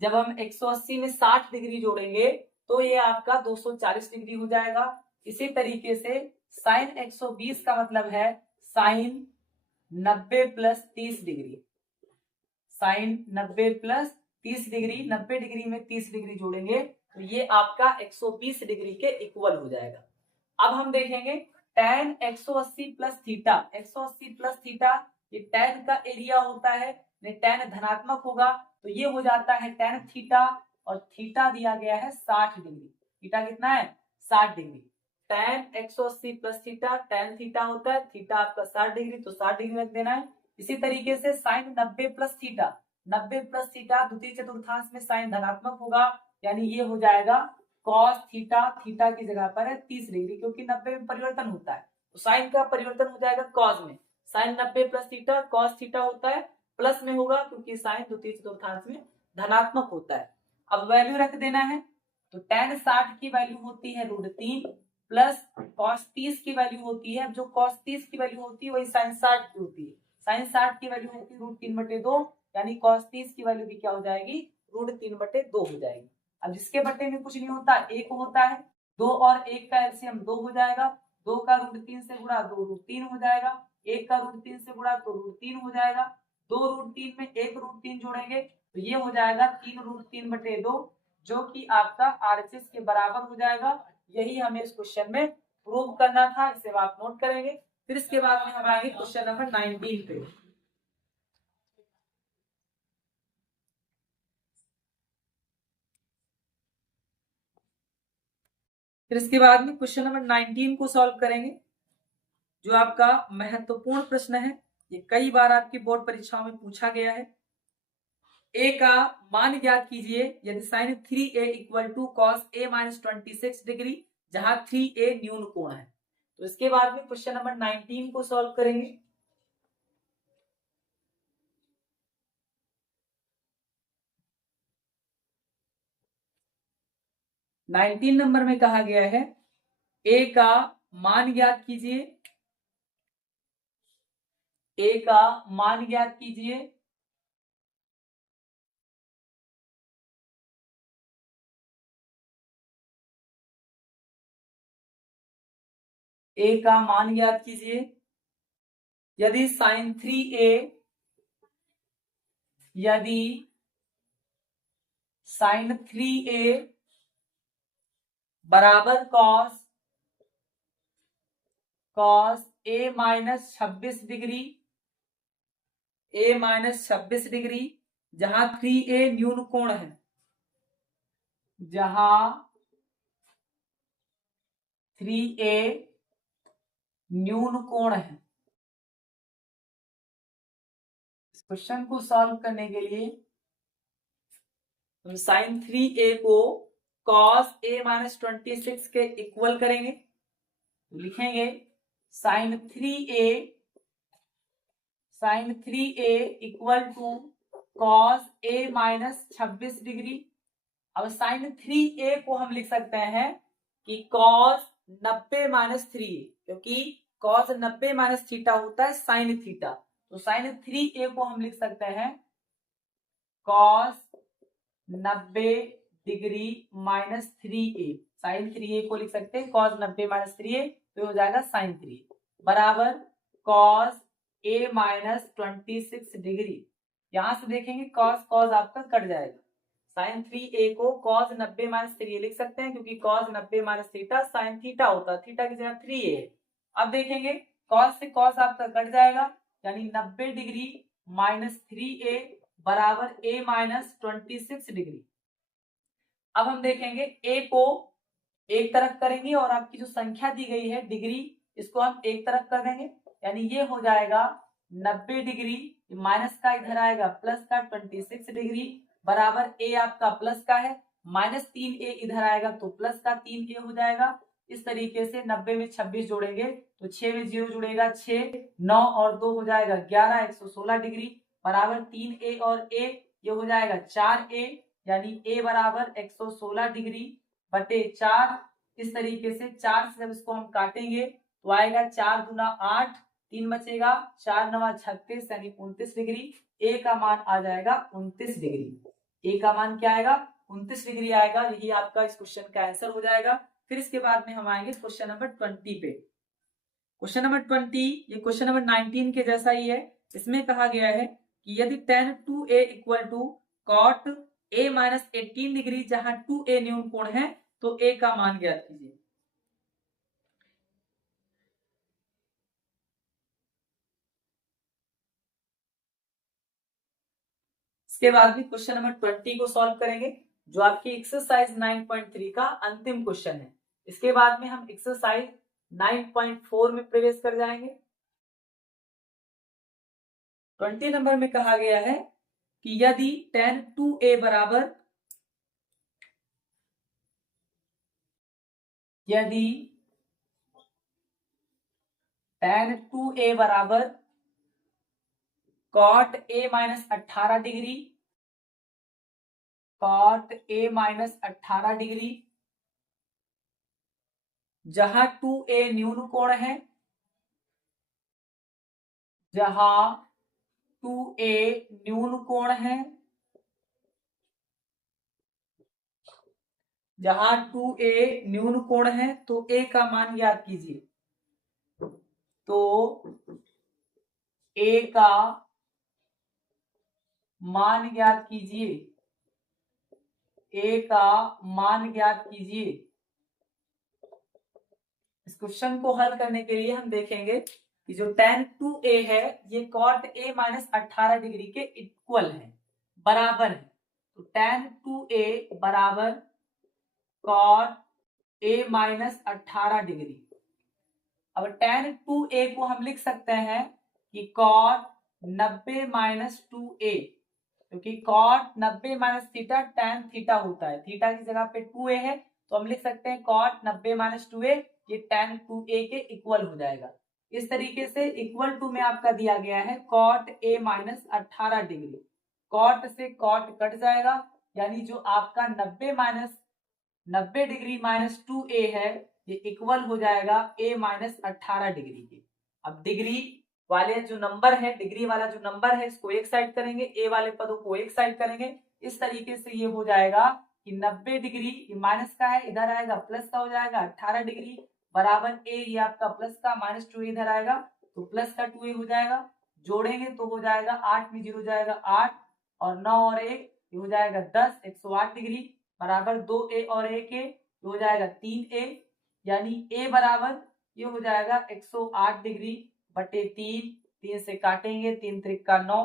जब हम 180 में 60 डिग्री जोड़ेंगे तो ये आपका 240 डिग्री हो जाएगा। इसी तरीके से sin 120 का मतलब है sin 90 plus 30 degree, sin 90 plus 30 degree, 90 degree में 30 डिग्री जोड़ेंगे तो ये आपका 120 डिग्री के इक्वल हो जाएगा। अब हम देखेंगे tan 180 plus theta, 180 plus theta ये tan का एरिया होता है, tan धनात्मक होगा तो ये हो जाता है tan थीटा और थीटा दिया गया है 60 डिग्री। थीटा कितना है 60 degree. tan 180 plus theta tan theta होता है, थीटा आपका 60 डिग्री तो 60 डिग्री रख देना है। इसी तरीके से sin 90 plus theta, 90 plus theta द्वितीय चतुर्थांश में sin धनात्मक होगा यानी ये हो जाएगा cos थीटा, थीटा की जगह पर है 30 डिग्री क्योंकि 90 में परिवर्तन होता है तो साइन का परिवर्तन हो जाएगा cos में। sin 90 plus theta cos theta होता है, प्लस में होगा क्योंकि साइन द्वितीय चतुर्थांश में धनात्मक होता है। अब वैल्यू रख देना है तो tan 60 की वैल्यू होती है √3 प्लस cos 30 की वैल्यू होती है, जो cos 30 की वैल्यू होती है वही sin 60 की होती है। sin 60 की वैल्यू होती है √3/2 यानी cos 30 की वैल्यू भी क्या हो जाएगी √3/2 हो जाएगी। अब जिसके बट्टे में कुछ नहीं होता, एक होता है, 2 और 1 का एलसीएम 2 हो जाएगा, 2 का √3 से गुणा 2√3 हो जाएगा, 1 का √3 से गुणा तो √3 हो जाएगा, 2√3 में 1 √3 जोड़ेंगे तो ये हो जाएगा 3√3/2, जो कि आपका RHS के बराबर हो जाएगा। यही हमें इस क्वेश्चन में प्रूव करना था, इसे आप नोट करेंगे। फिर इसके बाद में हम आएंगे क्वेश्चन नंबर 19 पे। फिर इसके बाद में क्वेश्चन नंबर 19 को सॉल्व करेंगे, जो आपका महत्वपूर्ण प्रश्न है। ये कई बार आपकी बोर्ड परीक्षाओं में पूछा गया है। ए का मान ज्ञात कीजिए यदि sin 3a equal to cos a minus 26 degree, जहां 3a न्यून कोण है। तो इसके बाद में क्वेश्चन नंबर 19 को सॉल्व करेंगे। नाइनटीन नंबर में कहा गया है ए का मान ज्ञात कीजिए, ए का मान ज्ञात कीजिए ए का मान ज्ञात कीजिए यदि sin 3a, यदि sin 3a बराबर cos a minus 26 degree, a minus 26 degree, जहां 3a न्यून कोण है, जहां 3a न्यून कोण है। इस क्वेश्चन को सॉल्व करने के लिए हम sin 3a को cos a माइनस 26 के इक्वल करेंगे। तो लिखेंगे sin 3a equal to cos a minus 26 degree. अब sin 3a को हम लिख सकते हैं कि cos 90 माइनस 3a, क्योंकि cos 90 माइनस थीटा होता है sin थीटा। तो sin 3a को हम लिख सकते हैं cos 90 degree minus 3a। sin 3a को लिख सकते हैं cos 90 माइनस 3a, तो हो जाएगा sin 3a बराबर cos a माइनस 26 डिग्री। यहां से देखेंगे cos आपका कट जाएगा, sin 3a को cos 90 माइनस 3a लिख सकते हैं, क्योंकि cos 90 minus theta sin theta होता है, थीटा की जगह 3a है। अब देखेंगे cos से cos आपका कट जाएगा, यानी 90 डिग्री माइनस 3a बराबर a माइनस 26 डिग्री। अब हम देखेंगे a को एक तरफ करेंगे और आपकी जो संख्या दी गई है डिग्री, इसको हम एक तरफ कर देंगे, यानी ये हो जाएगा 90 डिग्री माइनस का इधर आएगा प्लस का 26 डिग्री बराबर a आपका प्लस का है, माइनस 3a इधर आएगा तो प्लस का 3a हो जाएगा। इस तरीके से 90 में 26 जोड़ेंगे तो 6 में 0 जुड़ेगा 6, 9 और 2 हो जाएगा 11, 116 डिग्री बराबर 3a और a, ये हो जाएगा 4a, यानी a बराबर 116 डिग्री बटे 4। इस तरीके से 4 से जब इसको हम काटेंगे तो आएगा 4 दूना 8, 3 बचेगा, 4 नवा 36 यानी 29 डिग्री। a का मान आ जाएगा 29 डिग्री। a का मान क्या आएगा? 29 डिग्री आएगा। यही आपका इस क्वेश्चन का आंसर हो जाएगा। फिर इसके बाद में हम आएंगे क्वेश्चन नंबर 20 पे। क्वेश्चन नंबर 20 ये क्वेश्चन नंबर 19 के जैसा ही है। इसमें कहा गया है कि यदि tan 2a equal to cot a minus 18 degree, जहां 2a न्यून कोण है, तो a का मान ज्ञात कीजिए। इसके बाद भी क्वेश्चन नंबर 20 को सॉल्व करेंगे, जो आपकी एक्सरसाइज 9.3 का अंतिम क्वेश्चन है। इसके बाद में हम एक्सरसाइज 9.4 में प्रवेश कर जाएंगे। 20 नंबर में कहा गया है कि यदि tan 2a बराबर, यदि tan 2a बराबर cot a minus 18 degree, cot a minus 18 degree, जहां 2a न्यून कोण है, जहां 2a न्यून कोण है, जहां 2a न्यून कोण है तो a का मान ज्ञात कीजिए। तो a का मान ज्ञात कीजिए, a का मान ज्ञात कीजिए। इस क्वेश्चन को हल करने के लिए हम देखेंगे कि जो tan 2a है ये cot a माइनस 18 डिग्री के इक्वल है, बराबर है। तो tan 2a बराबर cot a माइनस 18 डिग्री। अब tan 2a को हम लिख सकते हैं कि cot 90 माइनस 2a, क्योंकि cot 90 minus theta tan theta होता है, थीटा की जगह पे 2a है तो हम लिख सकते हैं cot 90 माइनस 2a, ये tan 2a के इक्वल हो जाएगा। इस तरीके से इक्वल टू में आपका दिया गया है cot a minus 18 degree, cot से cot कट जाएगा, यानी जो आपका 90 डिग्री माइनस 2a है ये इक्वल हो जाएगा a माइनस 18 डिग्री के। अब डिग्री वाले जो नंबर है, डिग्री वाला जो नंबर है इसको एक साइड करेंगे, a वाले पदों को एक साइड करेंगे। इस तरीके से ये हो जाएगा कि 90 डिग्री माइनस का है, इधर आएगा प्लस का हो जाएगा, 18 डिग्री बराबर a, ये आपका प्लस का, माइनस 2 इधर आएगा तो प्लस का 2a हो जाएगा। जोड़ेंगे तो हो जाएगा 8 में 0 जाएगा 8 और 9 और 1 ये हो जाएगा 10, 108 डिग्री बराबर 2a और 1 के हो जाएगा 3a, यानी a बराबर ये हो जाएगा 108 डिग्री बटे 3, 3 से काटेंगे 3 त्रिका 9,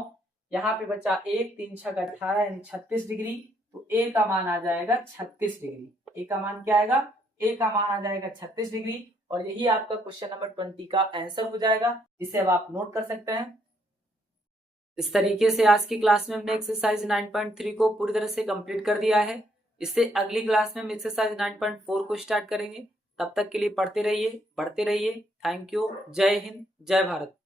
यहाँ पे बचा 1, 3 छक 18 यानी 36 डिग्री। तो a का मान आ जाएगा 36 डिग्री। a का मान क्या आएगा? a का मान आ जाएगा 36 डिग्री। और यही आपका क्वेश्चन नंबर 20 का आंसर हो जाएगा, जिसे अब आप नोट कर सकते हैं। इस तरीके से आज की क्लास में हमने एक्सरसाइज 9.3 को पूरी तरह से कंप्लीट कर दिया है। इससे अगली क्लास में हम एक्सरसाइज 9.4 को स्टार्ट करेंगे। तब तक के लिए पढ़ते रहिए, बढ़ते रहिए। Thank you. जय हिंद, जय भारत।